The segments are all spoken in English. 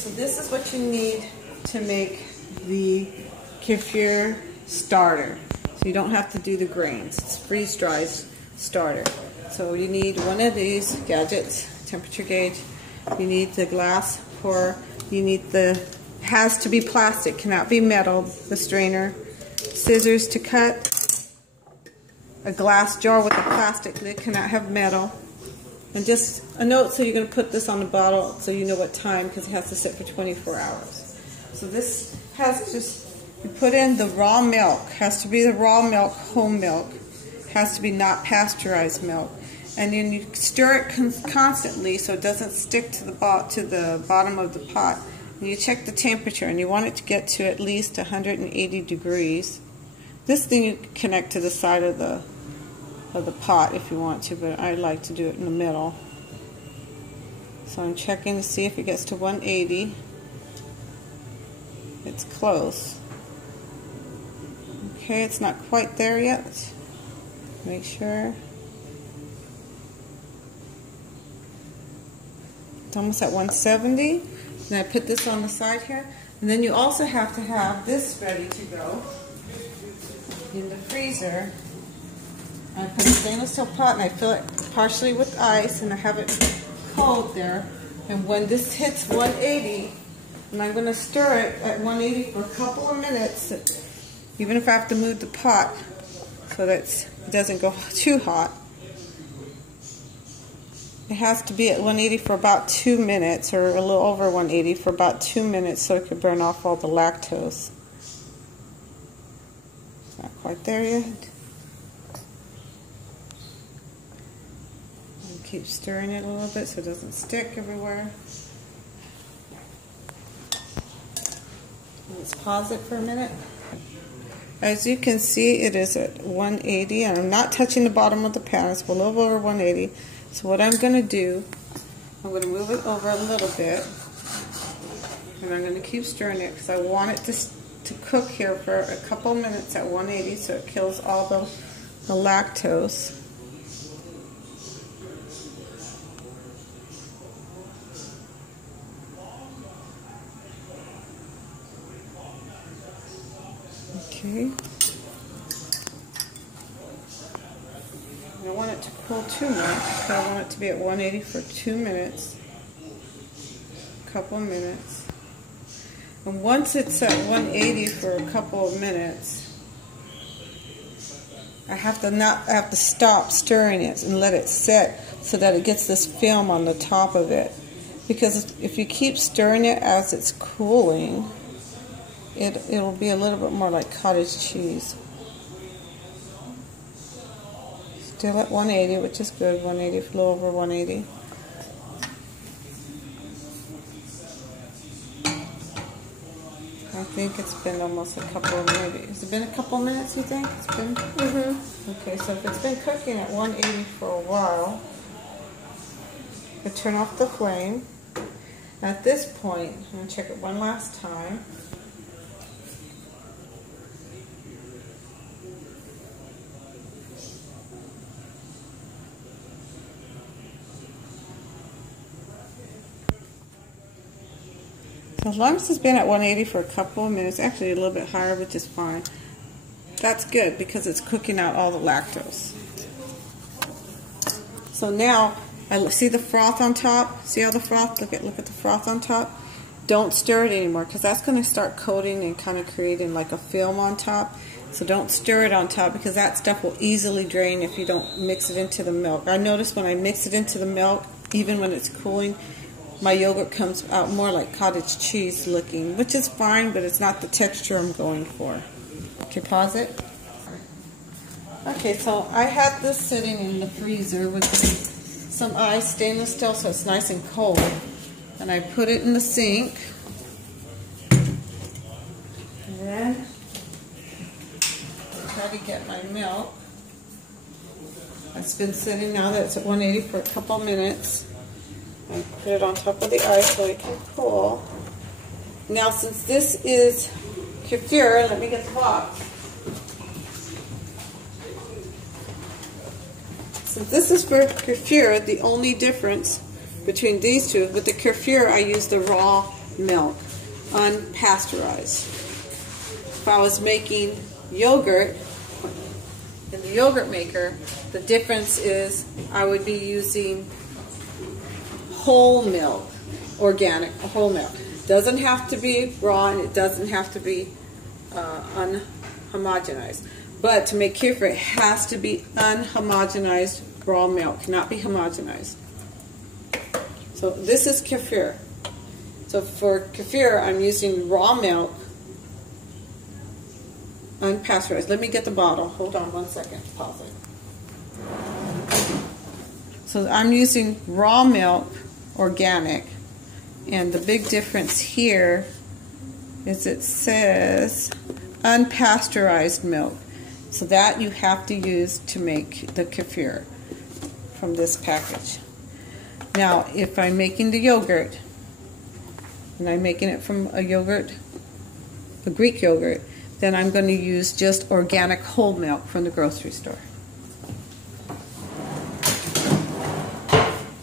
so this is what you need to make the kefir starter. So you don't have to do the grains. It's freeze-dried starter. So you need one of these gadgets, temperature gauge. You need the glass pour. You need has to be plastic, cannot be metal, the strainer. Scissors to cut. A glass jar with a plastic lid, cannot have metal. And just a note, so you're going to put this on the bottle so you know what time, because it has to sit for 24 hours. So this has just, you put in the raw milk. Has to be the raw milk, home milk. Has to be not pasteurized milk. And then you stir it constantly so it doesn't stick to the bottom of the pot. And you check the temperature, and you want it to get to at least 180 degrees. This thing you can connect to the side of the pot if you want to, but I like to do it in the middle. So I'm checking to see if it gets to 180. It's close. Okay, it's not quite there yet. Make sure. It's almost at 170. And I put this on the side here. And then you also have to have this ready to go in the freezer. I put a stainless steel pot and I fill it partially with ice, and I have it cold there. And when this hits 180, and I'm going to stir it at 180 for a couple of minutes, even if I have to move the pot so that it doesn't go too hot. It has to be at 180 for about 2 minutes, or a little over 180 for about 2 minutes, so it can burn off all the lactose. It's not quite there yet. And keep stirring it a little bit so it doesn't stick everywhere. Let's pause it for a minute. As you can see, it is at 180, and I'm not touching the bottom of the pan. It's a little over 180. So what I'm going to do, I'm going to move it over a little bit, and I'm going to keep stirring it because I want it to cook here for a couple minutes at 180 so it kills all the lactose. Okay. I don't want it to cool too much, so I want it to be at 180 for 2 minutes, a couple of minutes. And once it's at 180 for a couple of minutes, I have to stop stirring it and let it set so that it gets this film on the top of it. Because if you keep stirring it as it's cooling, it'll be a little bit more like cottage cheese. Still at 180, which is good. 180, a little over 180. I think it's been almost a couple of maybe. Has it been a couple minutes, you think? It's been? Mm-hmm. Okay, so if it's been cooking at 180 for a while, I turn off the flame. At this point, I'm going to check it one last time. So as long as it's been at 180 for a couple of minutes, actually a little bit higher, which is fine. That's good because it's cooking out all the lactose. So now, I see the froth on top. See how the froth? Look at the froth on top. Don't stir it anymore because that's going to start coating and kind of creating like a film on top. So don't stir it on top because that stuff will easily drain if you don't mix it into the milk. I notice when I mix it into the milk, even when it's cooling, my yogurt comes out more like cottage cheese looking, which is fine, but it's not the texture I'm going for. Okay, pause it. Okay, so I had this sitting in the freezer with some ice, stainless steel, so it's nice and cold. And I put it in the sink. And then I try to get my milk. It's been sitting now that it's at 180 for a couple minutes. I put it on top of the ice so it can cool. Now since this is kefir, let me get the box. Since this is for kefir, the only difference between these two, with the kefir I use the raw milk, unpasteurized. If I was making yogurt in the yogurt maker, the difference is I would be using whole milk, organic, whole milk. It doesn't have to be raw and it doesn't have to be unhomogenized. But to make kefir, it has to be unhomogenized raw milk, cannot be homogenized. So this is kefir. So for kefir, I'm using raw milk, unpasteurized. Let me get the bottle. Hold on one second. Pause it. So I'm using raw milk, organic, and the big difference here is it says unpasteurized milk. So that you have to use to make the kefir from this package. Now, if I'm making the yogurt, and I'm making it from a Greek yogurt, then I'm going to use just organic whole milk from the grocery store.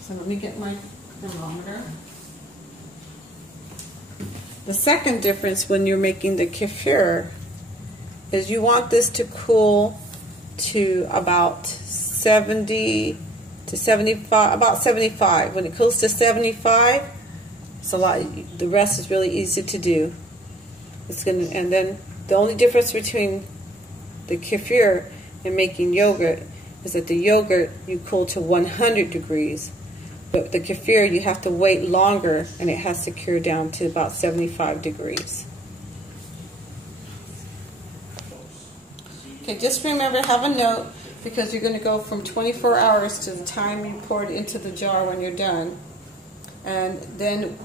So let me get my thermometer. The second difference when you're making the kefir is you want this to cool to about 70 to 75, about 75. When it cools to 75, it's a lot. The rest is really easy to do. And then the only difference between the kefir and making yogurt is that the yogurt you cool to 100 degrees, but the kefir you have to wait longer and it has to cure down to about 75 degrees. Okay, just remember, have a note, because you're going to go from 24 hours to the time you pour it into the jar when you're done. And then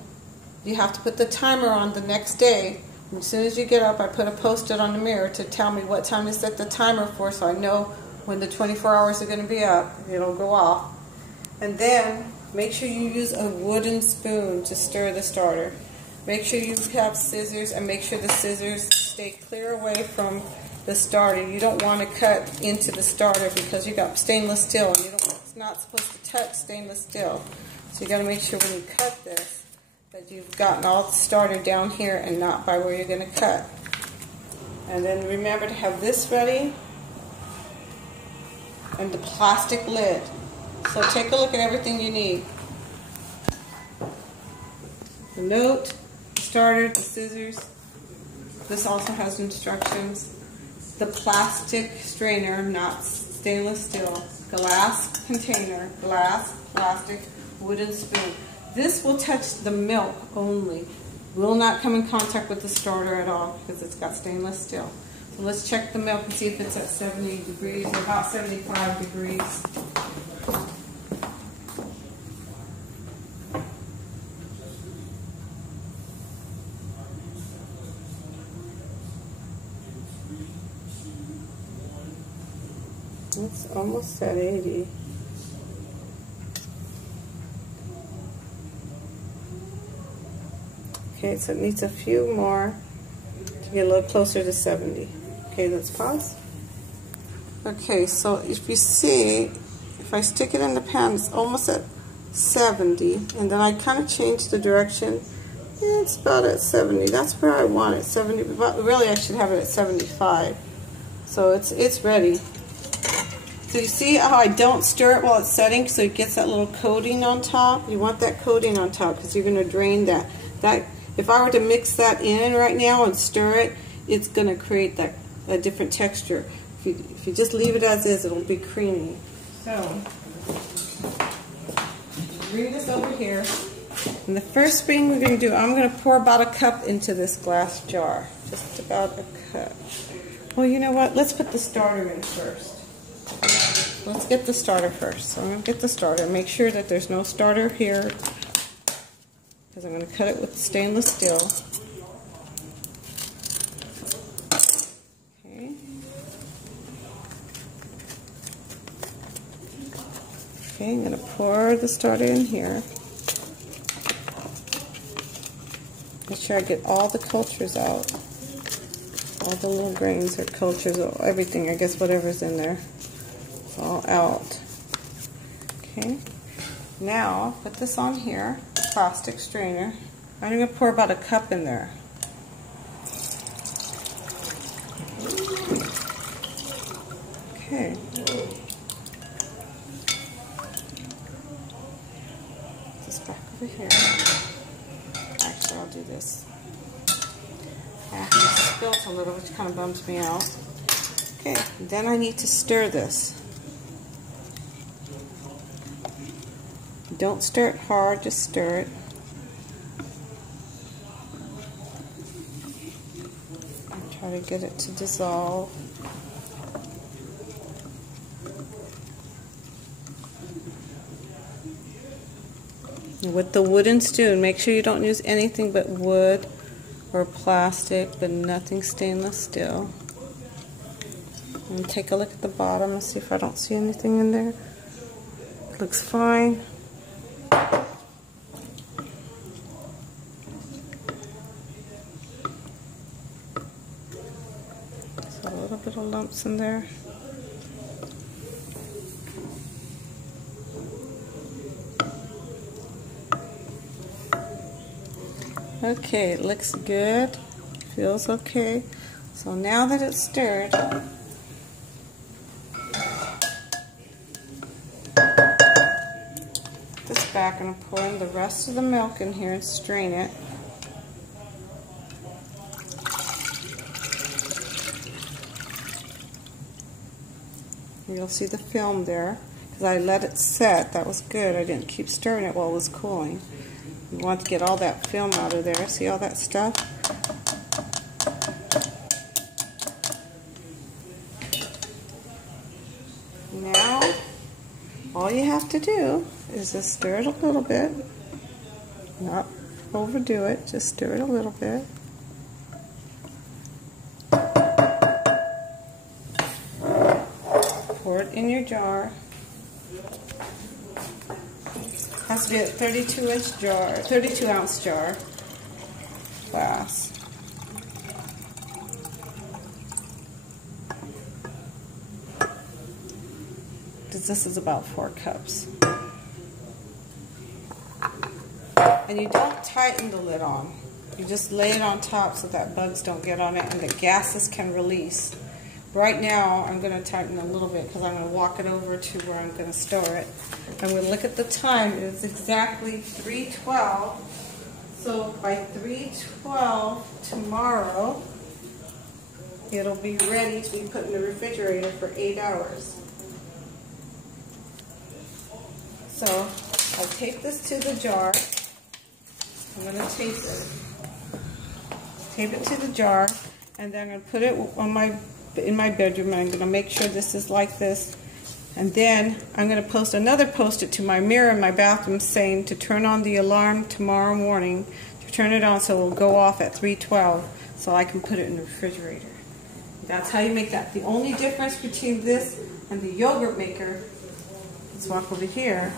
you have to put the timer on the next day. And as soon as you get up, I put a post-it on the mirror to tell me what time to set the timer for, so I know when the 24 hours are going to be up. It'll go off. And then make sure you use a wooden spoon to stir the starter. Make sure you have scissors, and make sure the scissors stay clear away from the starter. You don't want to cut into the starter because you got stainless steel, and it's not supposed to touch stainless steel. So you got to make sure when you cut this that you've gotten all the starter down here and not by where you're going to cut. And then remember to have this ready and the plastic lid. So take a look at everything you need. The note, the starter, the scissors. This also has instructions. The plastic strainer, not stainless steel. Glass container, glass, plastic, wooden spoon. This will touch the milk only. Will not come in contact with the starter at all because it's got stainless steel. So let's check the milk and see if it's at 70 degrees or about 75 degrees. It's almost at 80. Okay, so it needs a few more to get a little closer to 70. Okay, let's pause. Okay, so if you see, if I stick it in the pan, it's almost at 70, and then I kind of change the direction. Yeah, it's about at 70. That's where I want it, 70. But really, I should have it at 75. So it's ready. So you see how I don't stir it while it's setting, so it gets that little coating on top? You want that coating on top because you're going to drain that. If I were to mix that in right now and stir it, it's going to create a different texture. If you just leave it as is, it'll be creamy. So, bring this over here. And the first thing we're going to do, I'm going to pour about a cup into this glass jar. Just about a cup. Well, you know what? Let's put the starter in first. Let's get the starter first. So I'm going to get the starter. Make sure that there's no starter here, because I'm going to cut it with stainless steel. Okay. Okay, I'm going to pour the starter in here. Make sure I get all the cultures out. All the little grains or cultures, or everything, I guess, whatever's in there. It's all out. Okay. Now, put this on here, the plastic strainer. I'm going to pour about a cup in there. Okay. This back over here. Actually, I'll do this. It spills a little, which kind of bums me out. Okay, then I need to stir this. Don't stir it hard, just stir it. And try to get it to dissolve. With the wooden spoon, make sure you don't use anything but wood or plastic, but nothing stainless steel. And take a look at the bottom and see if I don't see anything in there. It looks fine. So a little bit of lumps in there. Okay, it looks good, feels okay. So now that it's stirred, this back, I'm going to pour in the rest of the milk in here and strain it. You'll see the film there, because I let it set. That was good. I didn't keep stirring it while it was cooling. You want to get all that film out of there. See all that stuff? Now, all you have to do is just stir it a little bit. Not overdo it, just stir it a little bit. Pour it in your jar. Has to be a 32-inch jar, 32-ounce jar, glass. Because this is about 4 cups. And you don't tighten the lid on. You just lay it on top so that bugs don't get on it and the gases can release. Right now, I'm going to tighten a little bit because I'm going to walk it over to where I'm going to store it. And we'll look at the time. It's exactly 3:12. So by 3:12 tomorrow, it'll be ready to be put in the refrigerator for 8 hours. So I'll tape this to the jar. I'm going to tape it to the jar, and then I'm going to put it on in my bedroom, and I'm going to make sure this is like this. And then I'm going to post another post-it to my mirror in my bathroom saying to turn on the alarm tomorrow morning, to turn it on so it will go off at 3:12 so I can put it in the refrigerator. That's how you make that. The only difference between this and the yogurt maker, let's walk over here,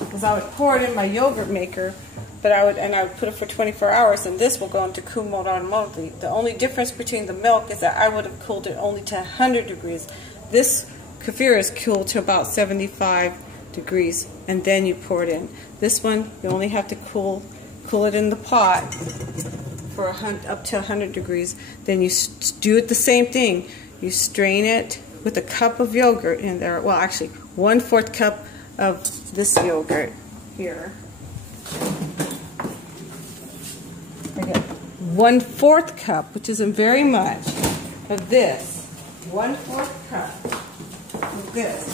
because I would pour it in my yogurt maker, but I would put it for 24 hours, and this will go into cool mode automatically. The only difference between the milk is that I would have cooled it only to 100 degrees. This kefir is cooled to about 75 degrees, and then you pour it in. This one, you only have to cool it in the pot for up to 100 degrees. Then you do it the same thing. You strain it with a cup of yogurt in there. Well, actually, 1/4 cup of this yogurt here. I get 1/4 cup, which isn't very much, of this. 1/4 cup of this.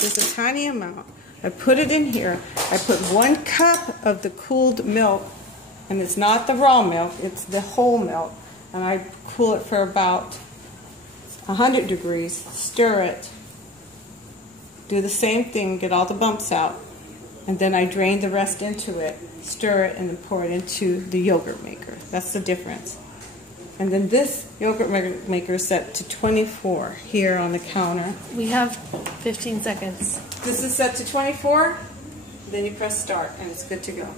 Just a tiny amount. I put it in here. I put 1 cup of the cooled milk, and it's not the raw milk, it's the whole milk. And I cool it for about 100 degrees, stir it, do the same thing, get all the bumps out, and then I drain the rest into it, stir it, and then pour it into the yogurt maker. That's the difference. And then this yogurt maker is set to 24 here on the counter. We have 15 seconds. This is set to 24, then you press start, and it's good to go.